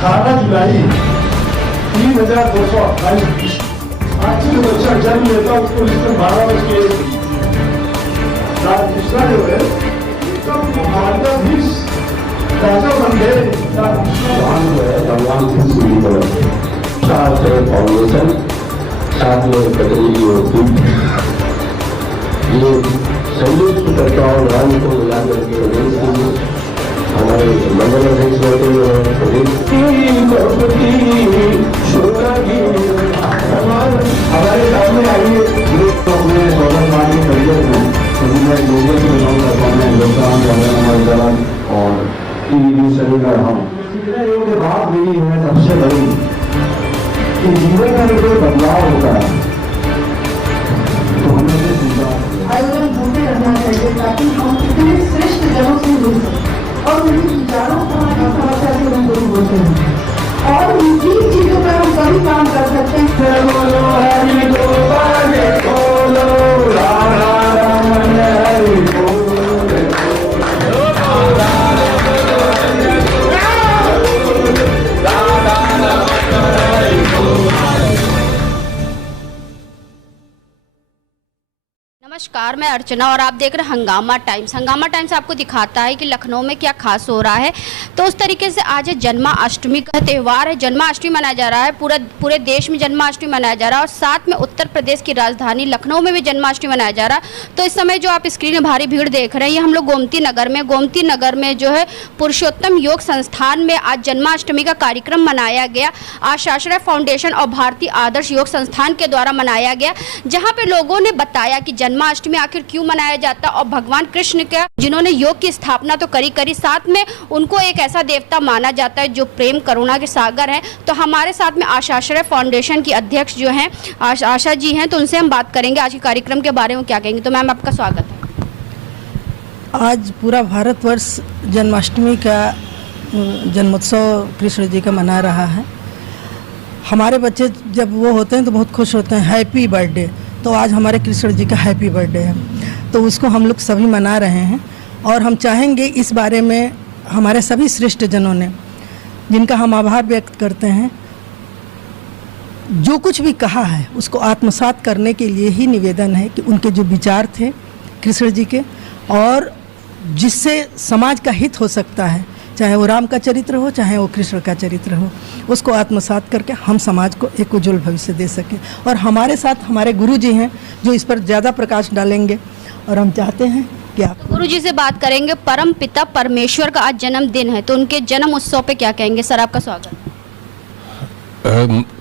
18 जुलाई 3228 आज से जो बच्चा जन्म लेता है उसको इसमें 12 वर्ष की एज दूसरा जो है राजा बन गए भगवान फाउंडेशन साथ में तकरीबी होती ये संयुक्त करताओं राम को मिला करके हमारे मंडल अध्यक्ष बैठे हुए हैं हमारे सामने आइए अपने सोलह साल के करियर में मैं लोगों से बिलोंग करता हूँ हिंदुस्तान जवान और टीवी शरीर का रहा हूँ योग्य बात मेरी है सबसे बड़ी कि जीवन में कोई बदलाव होता है तो हमें आयोजन होते रहना चाहिए ताकि हम कितने श्रेष्ठ जनों से जुड़ सकें और उनकी विचारों को समस्या से हम दूर होते हैं और उनकी चीजों पर हम सभी काम कर सकते हैं। नमस्कार, मैं अर्चना और आप देख रहे हैं हंगामा टाइम्स। हंगामा टाइम्स आपको दिखाता है कि लखनऊ में क्या खास हो रहा है। तो उस तरीके से आज जन्माष्टमी का त्यौहार है। जन्माष्टमी मनाया जा रहा है, पूरे देश में जन्माष्टमी मनाया जा रहा है और साथ में उत्तर प्रदेश की राजधानी लखनऊ में भी जन्माष्टमी मनाया जा रहा है। तो इस समय जो आप स्क्रीन में भारी भीड़ देख रहे हैं, ये हम लोग गोमती नगर में जो है पुरुषोत्तम योग संस्थान में आज जन्माष्टमी का कार्यक्रम मनाया गया। आशाश्रय फाउंडेशन और भारतीय आदर्श योग संस्थान के द्वारा मनाया गया, जहाँ पे लोगों ने बताया कि जन्माष्टमी आखिर क्यों मनाया जाता और भगवान कृष्ण का जिन्होंने योग की स्थापना तो करी साथ में उनको एक ऐसा देवता माना जाता है जो प्रेम करुणा के सागर है। तो हमारे साथ में आशाश्रय फाउंडेशन की अध्यक्ष जो हैं आशा जी हैं, तो उनसे हम बात करेंगे आज के कार्यक्रम के बारे में क्या कहेंगे। तो मैम आपका स्वागत है। आज पूरा भारतवर्ष जन्माष्टमी का जन्मोत्सव कृष्ण जी का मना रहा है। हमारे बच्चे जब वो होते हैं तो बहुत खुश होते हैं, हैप्पी बर्थडे। तो आज हमारे कृष्ण जी का हैप्पी बर्थडे है, तो उसको हम लोग सभी मना रहे हैं और हम चाहेंगे इस बारे में हमारे सभी श्रेष्ठ जनों ने, जिनका हम आभार व्यक्त करते हैं, जो कुछ भी कहा है उसको आत्मसात करने के लिए ही निवेदन है कि उनके जो विचार थे कृष्ण जी के और जिससे समाज का हित हो सकता है, चाहे वो राम का चरित्र हो चाहे वो कृष्ण का चरित्र हो, उसको आत्मसात करके हम समाज को एक उज्जवल भविष्य दे सकें। और हमारे साथ हमारे गुरु जी हैं जो इस पर ज़्यादा प्रकाश डालेंगे और हम चाहते हैं कि आप गुरु जी से बात करेंगे। परम पिता परमेश्वर का आज जन्मदिन है, तो उनके जन्म उत्सव पे क्या कहेंगे। सर आपका स्वागत।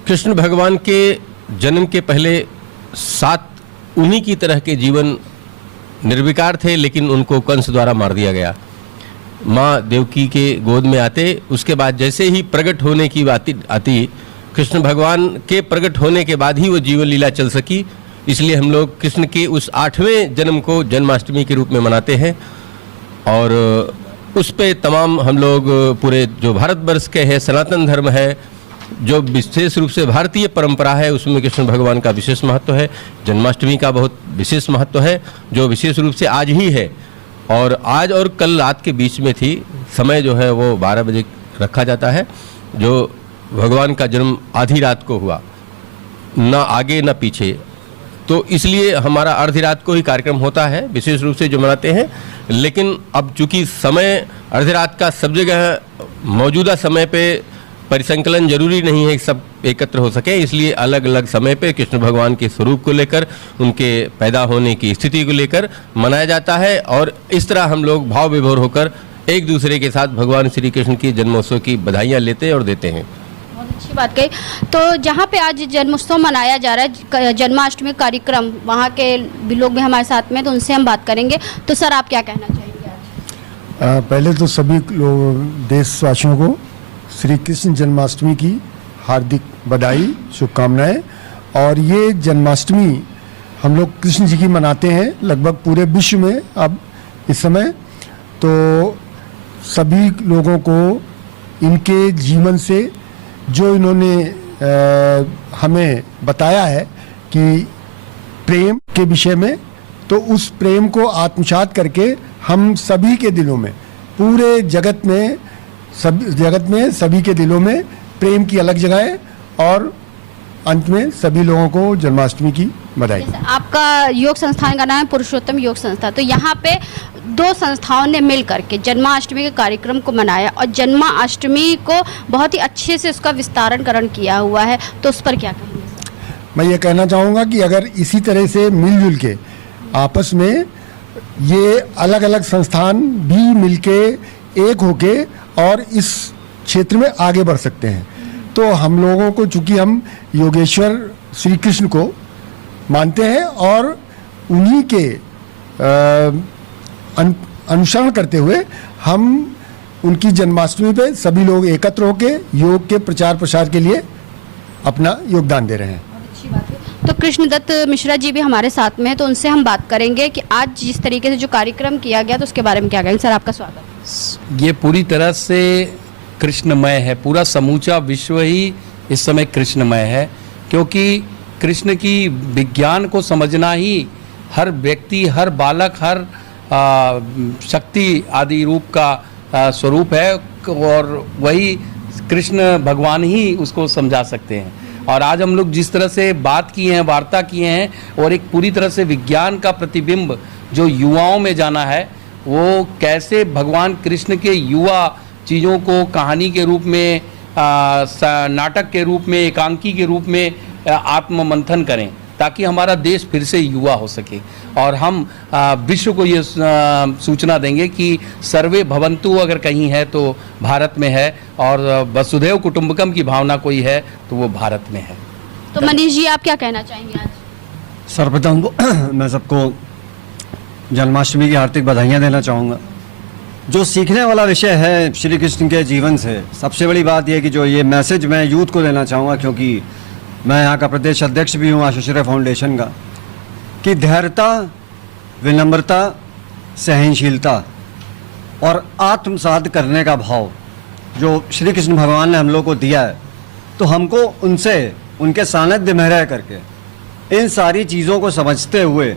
कृष्ण भगवान के जन्म के पहले 7 उन्हीं की तरह के जीवन निर्विकार थे, लेकिन उनको कंस द्वारा मार दिया गया। माँ देवकी के गोद में आते, उसके बाद जैसे ही प्रकट होने की बात आती, कृष्ण भगवान के प्रकट होने के बाद ही वो जीवन लीला चल सकी। इसलिए हम लोग कृष्ण के उस 8वें जन्म को जन्माष्टमी के रूप में मनाते हैं और उस पे तमाम हम लोग पूरे जो भारतवर्ष के हैं सनातन धर्म है, जो विशेष रूप से भारतीय परंपरा है, उसमें कृष्ण भगवान का विशेष महत्व है। जन्माष्टमी का बहुत विशेष महत्व है, जो विशेष रूप से आज ही है और आज और कल रात के बीच में थी। समय जो है वो 12 बजे रखा जाता है, जो भगवान का जन्म आधी रात को हुआ, ना आगे ना पीछे। तो इसलिए हमारा आधी रात को ही कार्यक्रम होता है, विशेष रूप से जो मनाते हैं। लेकिन अब चूँकि समय आधी रात का सब जगह मौजूदा समय पे परिसंकलन जरूरी नहीं है, सब एकत्र हो सके, इसलिए अलग अलग समय पे कृष्ण भगवान के स्वरूप को लेकर, उनके पैदा होने की स्थिति को लेकर मनाया जाता है और इस तरह हम लोग भाव विभोर होकर एक दूसरे के साथ भगवान श्री कृष्ण की जन्मोत्सव की बधाइयाँ लेते और देते हैं। बहुत अच्छी बात कही। तो जहाँ पे आज जन्मोत्सव मनाया जा रहा है, जन्माष्टमी कार्यक्रम, वहाँ के भी लोग भी हमारे साथ में, तो उनसे हम बात करेंगे। तो सर आप क्या कहना चाहेंगे आज? पहले तो सभी लोग देशवासियों को श्री कृष्ण जन्माष्टमी की हार्दिक बधाई, शुभकामनाएं। और ये जन्माष्टमी हम लोग कृष्ण जी की मनाते हैं लगभग पूरे विश्व में अब इस समय। तो सभी लोगों को इनके जीवन से जो इन्होंने हमें बताया है कि प्रेम के विषय में, तो उस प्रेम को आत्मसात करके हम सभी के दिलों में, पूरे जगत में सभी जगत में सभी के दिलों में प्रेम की अलग जगह है। और अंत में सभी लोगों को जन्माष्टमी की बधाई। जैसे आपका योग संस्थान का नाम है पुरुषोत्तम योग संस्था, तो यहाँ पे 2 संस्थाओं ने मिल करके जन्माष्टमी के कार्यक्रम को मनाया और जन्माष्टमी को बहुत ही अच्छे से उसका विस्तारणकरण किया हुआ है, तो उस पर क्या कहेंगे? मैं ये कहना चाहूँगा कि अगर इसी तरह से मिलजुल के आपस में ये अलग अलग संस्थान भी मिलके एक होके और इस क्षेत्र में आगे बढ़ सकते हैं, तो हम लोगों को, चूंकि हम योगेश्वर श्री कृष्ण को मानते हैं और उन्हीं के अनुसरण करते हुए हम उनकी जन्माष्टमी पे सभी लोग एकत्र होके योग के प्रचार प्रसार के लिए अपना योगदान दे रहे हैं। अच्छी बात है। तो कृष्णदत्त मिश्रा जी भी हमारे साथ में हैं, तो उनसे हम बात करेंगे कि आज जिस तरीके से जो कार्यक्रम किया गया तो उसके बारे में क्या कहेंगे। सर, आपका स्वागत। ये पूरी तरह से कृष्णमय है, पूरा समूचा विश्व ही इस समय कृष्णमय है, क्योंकि कृष्ण की विज्ञान को समझना ही हर व्यक्ति, हर बालक, हर शक्ति आदि रूप का स्वरूप है और वही कृष्ण भगवान ही उसको समझा सकते हैं। और आज हम लोग जिस तरह से बात किए हैं, वार्ता किए हैं और एक पूरी तरह से विज्ञान का प्रतिबिंब जो युवाओं में जाना है, वो कैसे भगवान कृष्ण के युवा चीज़ों को कहानी के रूप में, नाटक के रूप में, एकांकी के रूप में आत्म मंथन करें, ताकि हमारा देश फिर से युवा हो सके। और हम विश्व को ये सूचना देंगे कि सर्वे भवन्तु अगर कहीं है तो भारत में है, और वसुधैव कुटुंबकम की भावना कोई है तो वो भारत में है। तो मनीष जी, आप क्या कहना चाहेंगे आज? सर्वप्रथम मैं सबको जन्माष्टमी की हार्दिक बधाइयाँ देना चाहूँगा। जो सीखने वाला विषय है श्री कृष्ण के जीवन से, सबसे बड़ी बात यह कि जो ये मैसेज मैं यूथ को देना चाहूँगा, क्योंकि मैं यहाँ का प्रदेश अध्यक्ष भी हूँ आशीष फाउंडेशन का, कि धैर्यता, विनम्रता, सहनशीलता और आत्मसात करने का भाव जो श्री कृष्ण भगवान ने हम लोग को दिया है, तो हमको उनसे, उनके सानिध्य में रह करके इन सारी चीज़ों को समझते हुए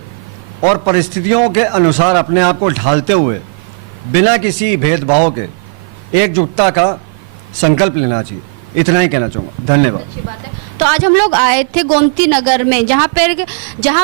और परिस्थितियों के अनुसार अपने आप को ढालते हुए बिना किसी भेदभाव के एकजुटता का संकल्प लेना चाहिए। इतना ही कहना चाहूँगा। धन्यवाद। अच्छी बात है। तो आज हम लोग आए थे गोमती नगर में, जहाँ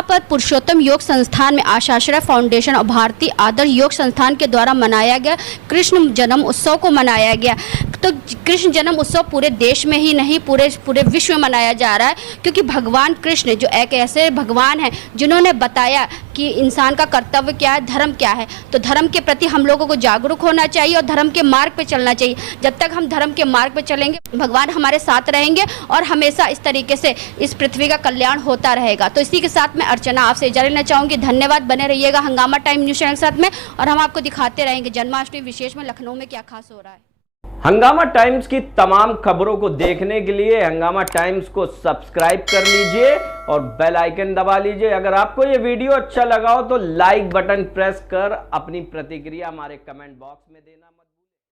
पर पुरुषोत्तम योग संस्थान में आशाश्रय फाउंडेशन और भारतीय आदर्श योग संस्थान के द्वारा मनाया गया कृष्ण जन्म उत्सव को मनाया गया। तो कृष्ण जन्म उत्सव पूरे देश में ही नहीं, पूरे विश्व में मनाया जा रहा है, क्योंकि भगवान कृष्ण जो एक ऐसे भगवान हैं जिन्होंने बताया कि इंसान का कर्तव्य क्या है, धर्म क्या है। तो धर्म के प्रति हम लोगों को जागरूक होना चाहिए और धर्म के मार्ग पे चलना चाहिए। जब तक हम धर्म के मार्ग पे चलेंगे, भगवान हमारे साथ रहेंगे और हमेशा इस तरीके से इस पृथ्वी का कल्याण होता रहेगा। तो इसी के साथ मैं अर्चना आपसे इजाजत लेना चाहूँगी। धन्यवाद। बने रहिएगा हंगामा टाइम न्यूज़ चैनल के साथ में, और हम आपको दिखाते रहेंगे जन्माष्टमी विशेष में लखनऊ में क्या खास हो रहा है। हंगामा टाइम्स की तमाम खबरों को देखने के लिए हंगामा टाइम्स को सब्सक्राइब कर लीजिए और बेल आइकन दबा लीजिए। अगर आपको ये वीडियो अच्छा लगा हो तो लाइक बटन प्रेस कर अपनी प्रतिक्रिया हमारे कमेंट बॉक्स में देना मत